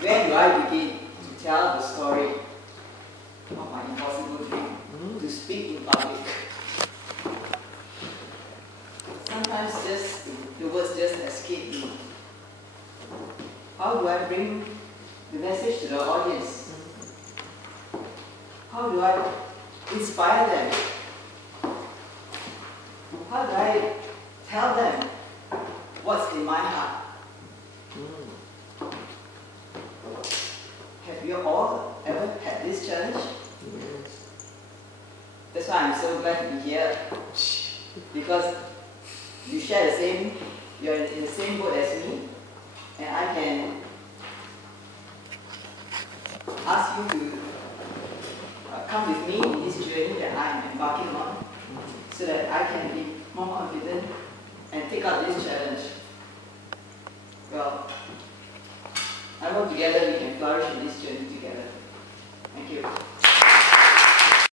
Where do I begin to tell the story of my impossible dream to speak in public? Sometimes just the words just escape me. How do I bring the message to the audience? How do I inspire them? How do I tell them what's in my heart? Have you all ever had this challenge? Yes. That's why I'm so glad to be here. Because you share the same, you're in the same boat as me, and I can ask you to come with me in this journey that I'm embarking on, so that I can be more confident and take up this challenge. Well, I hope together we can flourish in this journey together.